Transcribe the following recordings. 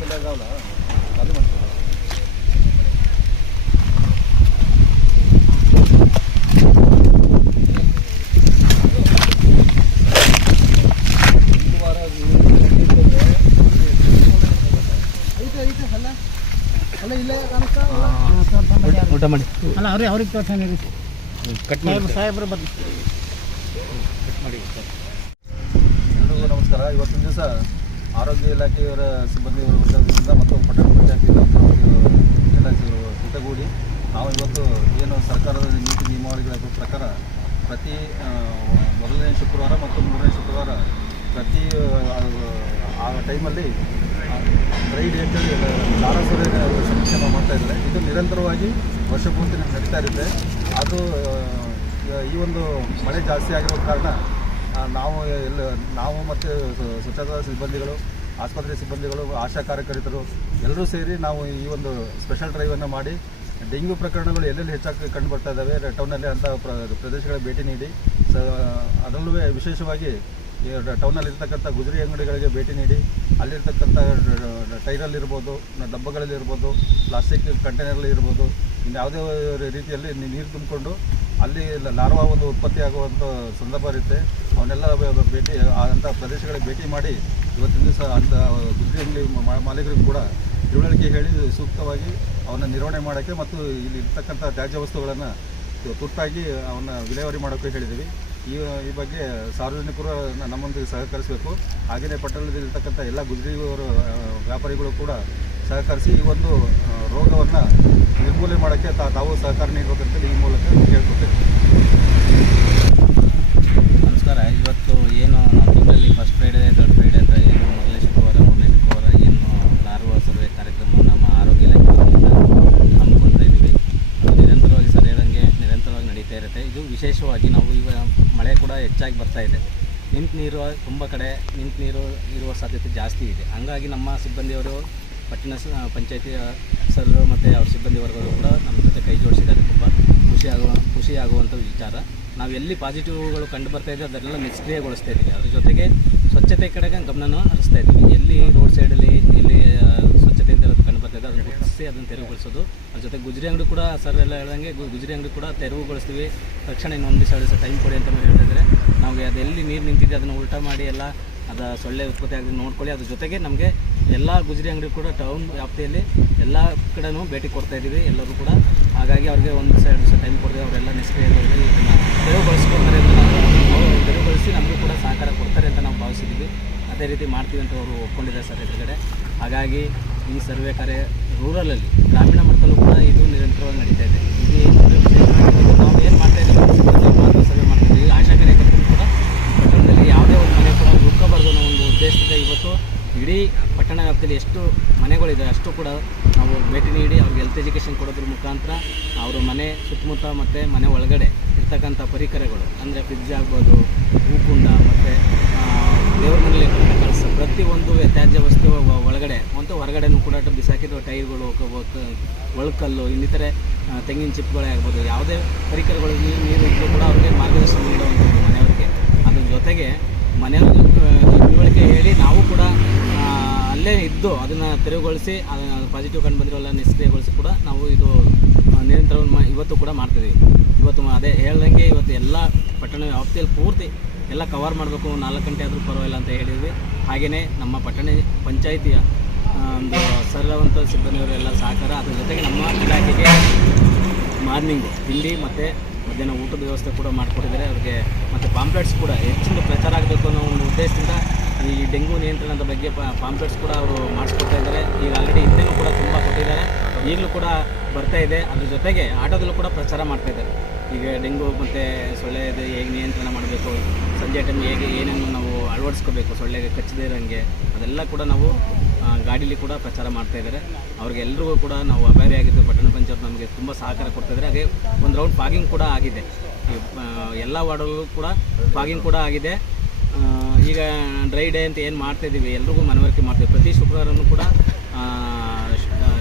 ಮೇಲೆ ಅದಾವಲ್ಲ ಖಾಲಿ ಕಾಣಿಸ್ತಾ ಊಟ ಮಾಡಿ. ಅಲ್ಲ ಅವ್ರಿಗೆ ಅವ್ರಿಗೆ ತೋರ್ಸಂಗೆ ಕಟ್ ಸಾಹೇಬ್ರು ಸಾಹೇಬ್ರು ಬರ್ಲಿ ಮಾಡಿ. ಎಲ್ರಿಗೂ ನಮಸ್ಕಾರ. ಇವತ್ತಿನ ದಿವಸ ಆರೋಗ್ಯ ಇಲಾಖೆಯವರ ಸಿಬ್ಬಂದಿಯವರ ಉದ್ಯೋಗದಿಂದ ಮತ್ತು ಪಟ್ಟಣ ಪಂಚಾಯತಿ ಎಲ್ಲ ಜೊತೆಗೂಡಿ ನಾವು ಇವತ್ತು ಏನು ಸರ್ಕಾರದ ನೀತಿ ನಿಯಮಾವಳಿಗಳ ಪ್ರಕಾರ ಪ್ರತಿ ಮೊದಲನೇ ಶುಕ್ರವಾರ ಮತ್ತು ಮೂರನೇ ಶುಕ್ರವಾರ ಪ್ರತಿ ಆ, ಟೈಮಲ್ಲಿ ಡ್ರೈ ಡೇ ಅಂತೇಳಿ ಧಾರಾಸುರ ಸಮೀಕ್ಷೆ ನಾವು ಮಾಡ್ತಾ ಇದು ನಿರಂತರವಾಗಿ ವರ್ಷ ಪೂರ್ತಿ ನಡೀತಾ ಇರುತ್ತೆ. ಅದು ಈ ಒಂದು ಮಳೆ ಜಾಸ್ತಿ ಆಗಿರೋ ಕಾರಣ ನಾವು ಎಲ್ಲ, ನಾವು ಮತ್ತು ಸ್ವ- ಸ್ವಚ್ಛತಾ ಸಿಬ್ಬಂದಿಗಳು, ಆಸ್ಪತ್ರೆ ಸಿಬ್ಬಂದಿಗಳು, ಆಶಾ ಕಾರ್ಯಕರ್ತರು ಎಲ್ಲರೂ ಸೇರಿ ನಾವು ಈ ಒಂದು ಸ್ಪೆಷಲ್ ಡ್ರೈವನ್ನು ಮಾಡಿ ಡೆಂಗ್ಯೂ ಪ್ರಕರಣಗಳು ಎಲ್ಲೆಲ್ಲಿ ಹೆಚ್ಚಾಗಿ ಕಂಡು ಬರ್ತಾ ಇದ್ದಾವೆ ಟೌನಲ್ಲಿ ಅಂಥ ಪ್ರ, ಪ್ರದೇಶಗಳಿಗೆ ಭೇಟಿ ನೀಡಿ, ಸ, ಅದರಲ್ಲೂ ವಿಶೇಷವಾಗಿ ಟೌನಲ್ಲಿರ್ತಕ್ಕಂಥ ಗುಜರಿ ಅಂಗಡಿಗಳಿಗೆ ಭೇಟಿ ನೀಡಿ ಅಲ್ಲಿರ್ತಕ್ಕಂಥ ಟೈರಲ್ಲಿರ್ಬೋದು ಡಬ್ಬಗಳಲ್ಲಿರ್ಬೋದು ಪ್ಲಾಸ್ಟಿಕ್ ಕಂಟೈನರ್ಲಿ ಇರ್ಬೋದು ಇನ್ಯಾವುದೇ ರೀತಿಯಲ್ಲಿ ನೀರು ತುಂಬಿಕೊಂಡು ಅಲ್ಲಿ ಲಾರ್ವಾ ಒಂದು ಉತ್ಪತ್ತಿ ಆಗುವಂಥ ಸಂದರ್ಭ ಇರುತ್ತೆ. ಅವನ್ನೆಲ್ಲ ಭೇಟಿ ಅಂಥ ಪ್ರದೇಶಗಳಿಗೆ ಭೇಟಿ ಮಾಡಿ ಇವತ್ತಿನ ದಿವಸ ಅಂಥ ಗುದ್ದಿ ಅಂಗಡಿ ಮಾಲೀಕರಿಗೂ ಕೂಡ ತಿಳುವಳಿಕೆ ಹೇಳಿ ಸೂಕ್ತವಾಗಿ ಅವನ್ನ ನಿರ್ವಹಣೆ ಮಾಡೋಕ್ಕೆ ಮತ್ತು ಇಲ್ಲಿ ಇರ್ತಕ್ಕಂಥ ತ್ಯಾಜ್ಯ ವಸ್ತುಗಳನ್ನು ತುರ್ತಾಗಿ ಅವನ್ನ ವಿಲೇವಾರಿ ಮಾಡೋಕ್ಕೆ ಹೇಳಿದ್ದೀವಿ. ಈ ಈ ಬಗ್ಗೆ ಸಾರ್ವಜನಿಕರು ನಮ್ಮೊಂದಿಗೆ ಸಹಕರಿಸಬೇಕು. ಹಾಗೆಯೇ ಪಟ್ಟಣದಲ್ಲಿರ್ತಕ್ಕಂಥ ಎಲ್ಲ ಗುಜರಿಯವರು ವ್ಯಾಪಾರಿಗಳು ಕೂಡ ಸಹಕರಿಸಿ ಈ ಒಂದು ರೋಗವನ್ನು ನಿರ್ಮೂಲನೆ ಮಾಡೋಕ್ಕೆ ತಾವು ಸಹಕಾರ ನೀಡಬೇಕಂತೇಳಿ ಈ ಮೂಲಕ ಕೇಳ್ಕೊತೇವೆ. ನಮಸ್ಕಾರ. ಇವತ್ತು ಏನು ನಾವು ತಿಂಗಳಲ್ಲಿ ಫಸ್ಟ್ ಫ್ರೈಡೇ ಥರ್ಡ್ ಫ್ರೈಡೇ ಅಂತ ಏನು ಮೊದಲೇ ಶುಕ್ರವಾರ ಮೂರನೇ ಶುಕ್ರವಾರ ಏನು ಲಾರ್ವ ಸರ್ವೆ ಕಾರ್ಯಕ್ರಮ ನಮ್ಮ ಆರೋಗ್ಯ ಇಲಾಖೆ ವತಿಯಿಂದ ಹಮ್ಮಿಕೊಳ್ತಾ ಇದ್ದೀವಿ. ನಿರಂತರವಾಗಿ ಸರ್ ನಿರಂತರವಾಗಿ ನಡೀತಾ ಇರುತ್ತೆ. ಇದು ವಿಶೇಷವಾಗಿ ನಾವು ಈಗ ಮಳೆ ಕೂಡ ಹೆಚ್ಚಾಗಿ ಬರ್ತಾ ಇದೆ. ನಿಂತು ನೀರು ತುಂಬ ಕಡೆ ನಿಂತು ನೀರು ಇರುವ ಸಾಧ್ಯತೆ ಜಾಸ್ತಿ ಇದೆ. ಹಂಗಾಗಿ ನಮ್ಮ ಸಿಬ್ಬಂದಿಯವರು ಪಟ್ಟಣ ಪಂಚಾಯತಿ ಸರ್ ಮತ್ತು ಅವ್ರ ಸಿಬ್ಬಂದಿ ವರ್ಗಗಳು ಕೂಡ ನಮ್ಮ ಜೊತೆ ಕೈ ಜೋಡಿಸಿದ್ದಾರೆ. ತುಂಬ ಖುಷಿಯಾಗುವ ಖುಷಿಯಾಗುವಂಥ ವಿಚಾರ. ನಾವು ಎಲ್ಲಿ ಪಾಸಿಟಿವ್ಗಳು ಕಂಡು ಬರ್ತಾ ಇದೆ ಅದನ್ನೆಲ್ಲ ನಿಷ್ಕ್ರಿಯಗೊಳಿಸ್ತಾ ಇದ್ದೀವಿ. ಅದ್ರ ಜೊತೆಗೆ ಸ್ವಚ್ಛತೆ ಕಡೆಗೆ ಗಮನನೂ ಹರಿಸ್ತಾ ಇದ್ದೀವಿ. ಎಲ್ಲಿ ರೋಡ್ ಸೈಡಲ್ಲಿ ಇಲ್ಲಿ ಸ್ವಚ್ಛತೆ ಅಂತ ಕಂಡು ಬರ್ತಾ ಇದೆ, ಅದನ್ನು ಗುರುತಿಸಿ ಅದನ್ನು ತೆರವುಗೊಳಿಸೋದು. ಅದ್ರ ಜೊತೆ ಗುಜರಿ ಅಂಗಡಿ ಕೂಡ ಸರ್ ಎಲ್ಲ ಹೇಳ್ದಂಗೆ ಗುಜರಿ ಅಂಗಡಿ ಕೂಡ ತೆರವುಗೊಳಿಸ್ತೀವಿ. ತಕ್ಷಣ ಇನ್ನೊಂದು ದಿವಸ ದಿವಸ ಟೈಮ್ ಕೊಡಿ ಅಂತ ಹೇಳ್ತಾ ಇದ್ದಾರೆ. ನಮಗೆ ಅದು ಎಲ್ಲಿ ನೀರು ನಿಂತಿದೆ, ಅದನ್ನು ಉಲ್ಟಾ ಮಾಡಿ ಎಲ್ಲ ಅದು ಸೊಳ್ಳೆ ಉತ್ಪತ್ತಿ ಆಗದೆ ನೋಡ್ಕೊಳ್ಳಿ. ಅದ್ರ ಜೊತೆಗೆ ನಮಗೆ ಎಲ್ಲ ಗುಜರಿ ಅಂಗಡಿ ಕೂಡ ಟೌನ್ ವ್ಯಾಪ್ತಿಯಲ್ಲಿ ಎಲ್ಲ ಕಡೆನೂ ಭೇಟಿ ಕೊಡ್ತಾ ಇದ್ದೀವಿ. ಎಲ್ಲರೂ ಕೂಡ. ಹಾಗಾಗಿ ಅವ್ರಿಗೆ ಒಂದು ದಿವಸ, ಎರಡು ದಿವಸ ಟೈಮ್ ಕೊಡ್ತೀವಿ ಅವರೆಲ್ಲ ನಿಷ್ಕ್ರಿಯವಾಗಿ ಇದನ್ನು ತೆರವುಗೊಳಿಸ್ಕೊಳ್ತಾರೆ ಅಂತ ನಾವು ತೆರವುಗೊಳಿಸಿ ನಮಗೂ ಕೂಡ ಸಹಕಾರ ಕೊಡ್ತಾರೆ ಅಂತ ನಾವು ಭಾವಿಸಿದ್ದೀವಿ. ಅದೇ ರೀತಿ ಮಾಡ್ತೀವಿ ಅಂತ ಅವರು ಒಪ್ಕೊಂಡಿದ್ದಾರೆ ಸರ್ ಎದುರುಗಡೆ. ಹಾಗಾಗಿ ಈ ಸರ್ವೆ ಕಾರ್ಯ ರೂರಲಲ್ಲಿ ಗ್ರಾಮೀಣ ಮಟ್ಟದಲ್ಲೂ ಕೂಡ ಇದು ನಿರಂತರವಾಗಿ ನಡೀತಾ ಇದು ವಿಶೇಷವಾಗಿ ನಾವು ಏನು ಮಾಡ್ತಾ ಇದ್ದೀವಿ ಸಿಬ್ಬಂದಿ ಮಾತ್ರ ಸರ್ವೆ ಮಾಡ್ತಾ ಇದ್ದೀವಿ ಆಶಾ ಕಾರ್ಯಕರ್ತರು ಕೂಡ ಪಟ್ಟಣದಲ್ಲಿ ಯಾವುದೇ ಒಂದು ಮನೆ ಕೂಡ ದುಃಖಬಾರ್ದು ಅನ್ನೋ ಒಂದು ಉದ್ದೇಶದಿಂದ ಇವತ್ತು ಇಡೀ ವ್ಯಾಪ್ತಿಯಲ್ಲಿ ಎಷ್ಟು ಮನೆಗಳಿದೆ, ಅಷ್ಟು ಕೂಡ ನಾವು ಭೇಟಿ ನೀಡಿ ಅವ್ರಿಗೆ ಹೆಲ್ತ್ ಎಜುಕೇಷನ್ ಕೊಡೋದ್ರ ಮುಖಾಂತರ ಅವರ ಮನೆ ಸುತ್ತಮುತ್ತ ಮತ್ತು ಮನೆ ಒಳಗಡೆ ಇರ್ತಕ್ಕಂಥ ಪರಿಕರಗಳು, ಅಂದರೆ ಫ್ರಿಡ್ಜ್ ಆಗ್ಬೋದು ಹೂಕುಂಡ ಮತ್ತು ದೇವ್ರ ಮನೇಲಿ ಕಳಿಸ, ಪ್ರತಿಯೊಂದು ತ್ಯಾಜ್ಯ ವಸ್ತು ಒಳಗಡೆ, ಮತ್ತು ಹೊರಗಡೆನೂ ಕೂಡ ಬಿಸಾಕಿದ ಟೈರ್ಗಳು ಒಳಕಲ್ಲು, ಇನ್ನಿತರೆ ತೆಂಗಿನ ಚಿಪ್ಪುಗಳೇ ಆಗ್ಬೋದು, ಯಾವುದೇ ಪರಿಕರಗಳು ನೀರು ನೀರು ಇದ್ದರೂ ಕೂಡ ಅವ್ರಿಗೆ ಮಾರ್ಗದರ್ಶನ ನೀಡುವಂಥದ್ದು ಮನೆಯವ್ರಿಗೆ. ಅದ್ರ ಜೊತೆಗೆ ಮನೆಯವ್ರಿಗೆ ತಿಳುವಳಿಕೆ ಹೇಳಿ ನಾವು ಕೂಡ ಅಲ್ಲೇ ಇದ್ದು ಅದನ್ನು ತೆರವುಗೊಳಿಸಿ ಪಾಸಿಟಿವ್ ಕಂಡು ಬಂದಿರೋಲ್ಲ ನಿಷ್ಕ್ರಿಯಗೊಳಿಸಿ ಕೂಡ ನಾವು ಇದು ನಿರಂತರವನ್ನು ಇವತ್ತು ಕೂಡ ಮಾಡ್ತಿದ್ದೀವಿ ಇವತ್ತು ಅದೇ ಹೇಳ್ದಂಗೆ ಇವತ್ತು ಎಲ್ಲ ಪಟ್ಟಣ ವ್ಯಾಪ್ತಿಯಲ್ಲಿ ಪೂರ್ತಿ ಎಲ್ಲ ಕವರ್ ಮಾಡಬೇಕು ನಾಲ್ಕು ಗಂಟೆ ಆದರೂ ಪರವಾಗಿಲ್ಲ ಅಂತ ಹೇಳಿದ್ವಿ. ಹಾಗೆಯೇ ನಮ್ಮ ಪಟ್ಟಣ ಪಂಚಾಯಿತಿಯ ಒಂದು ಸರಳವಂತ ಸಿಬ್ಬಂದಿಯವರು ಎಲ್ಲ ಸಹಕಾರ, ಅದ್ರ ಜೊತೆಗೆ ನಮ್ಮ ಇಲಾಖೆಗೆ ಮಾರ್ನಿಂಗ್ ತಿಂಡಿ ಮತ್ತು ಮಧ್ಯಾಹ್ನ ಊಟದ ವ್ಯವಸ್ಥೆ ಕೂಡ ಮಾಡಿಕೊಟ್ಟಿದ್ದಾರೆ. ಅವ್ರಿಗೆ ಮತ್ತು ಪಾಂಪ್ಲೆಟ್ಸ್ ಕೂಡ ಹೆಚ್ಚಿನ ಪ್ರಚಾರ ಆಗಬೇಕು ಅನ್ನೋ ಒಂದು ಉದ್ದೇಶದಿಂದ ಈ ಡೆಂಗು ನಿಯಂತ್ರಣದ ಬಗ್ಗೆ ಪಾಂಪ್ಲೆಟ್ಸ್ ಕೂಡ ಅವರು ಮಾಡಿಸ್ಕೊಡ್ತಾ ಇದ್ದಾರೆ. ಈಗ ಆಲ್ರೆಡಿ ಹಿಂದೆನೂ ಕೂಡ ತುಂಬ ಕೊಟ್ಟಿದ್ದಾರೆ. ಈಗಲೂ ಕೂಡ ಬರ್ತಾ ಇದೆ. ಅದ್ರ ಜೊತೆಗೆ ಆಟೋದಲ್ಲೂ ಕೂಡ ಪ್ರಚಾರ ಮಾಡ್ತಾ ಇದ್ದಾರೆ. ಈಗ ಡೆಂಗು ಮತ್ತು ಸೊಳ್ಳೆ ಇದು, ಹೇಗೆ ನಿಯಂತ್ರಣ ಮಾಡಬೇಕು, ಸಂಜೆ ಟೈಮ್ ಹೇಗೆ ಏನೇನು ನಾವು ಅಳವಡಿಸ್ಕೋಬೇಕು, ಸೊಳ್ಳೆಗೆ ಕಚ್ಚದೇ ಇರೋಂಗೆ ಅದೆಲ್ಲ ಕೂಡ ನಾವು ಗಾಡೀಲಿ ಕೂಡ ಪ್ರಚಾರ ಮಾಡ್ತಾ ಇದ್ದಾರೆ. ಅವ್ರಿಗೆ ಎಲ್ರಿಗೂ ಕೂಡ ನಾವು ಅಭಾರಿಯಾಗಿದ್ದು ಪಟ್ಟಣ ಪಂಚಾಯತ್ ನಮಗೆ ತುಂಬ ಸಹಕಾರ ಕೊಡ್ತಾ ಇದ್ದಾರೆ. ಹಾಗೆ ಒಂದು ರೌಂಡ್ ಫಾಗಿಂಗ್ ಕೂಡ ಆಗಿದೆ. ಎಲ್ಲ ವಾರ್ಡಲ್ಲೂ ಕೂಡ ಫಾಗಿಂಗ್ ಕೂಡ ಆಗಿದೆ. ಈಗ ಡ್ರೈ ಡೇ ಅಂತ ಏನು ಮಾಡ್ತಿದ್ದೀವಿ ಎಲ್ರಿಗೂ ಮನವರಿಕೆ ಮಾಡ್ತೀವಿ. ಪ್ರತಿ ಶುಕ್ರವಾರನೂ ಕೂಡ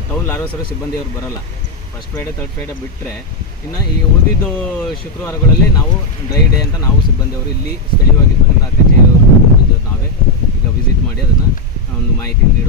ಟೌನ್ ಲಾರ್ವಸರು ಸಿಬ್ಬಂದಿಯವರು ಬರೋಲ್ಲ. ಫಸ್ಟ್ ಫ್ರೈಡೆ ತರ್ಡ್ ಫ್ರೈಡೆ ಬಿಟ್ಟರೆ ಇನ್ನು ಈ ಉಳಿದಿದ್ದು ಶುಕ್ರವಾರಗಳಲ್ಲಿ ನಾವು ಡ್ರೈ ಡೇ ಅಂತ ನಾವು ಸಿಬ್ಬಂದಿಯವರು ಇಲ್ಲಿ ಸ್ಥಳೀಯವಾಗಿರ್ತಕ್ಕಂಥ ಕಚೇರಿಯವರು ನಾವೇ. ಈಗ ವಿಸಿಟ್ ಮಾಡಿ ಅದನ್ನು ಒಂದು ಮಾಹಿತಿ ನೀಡುವಂಥದ್ದು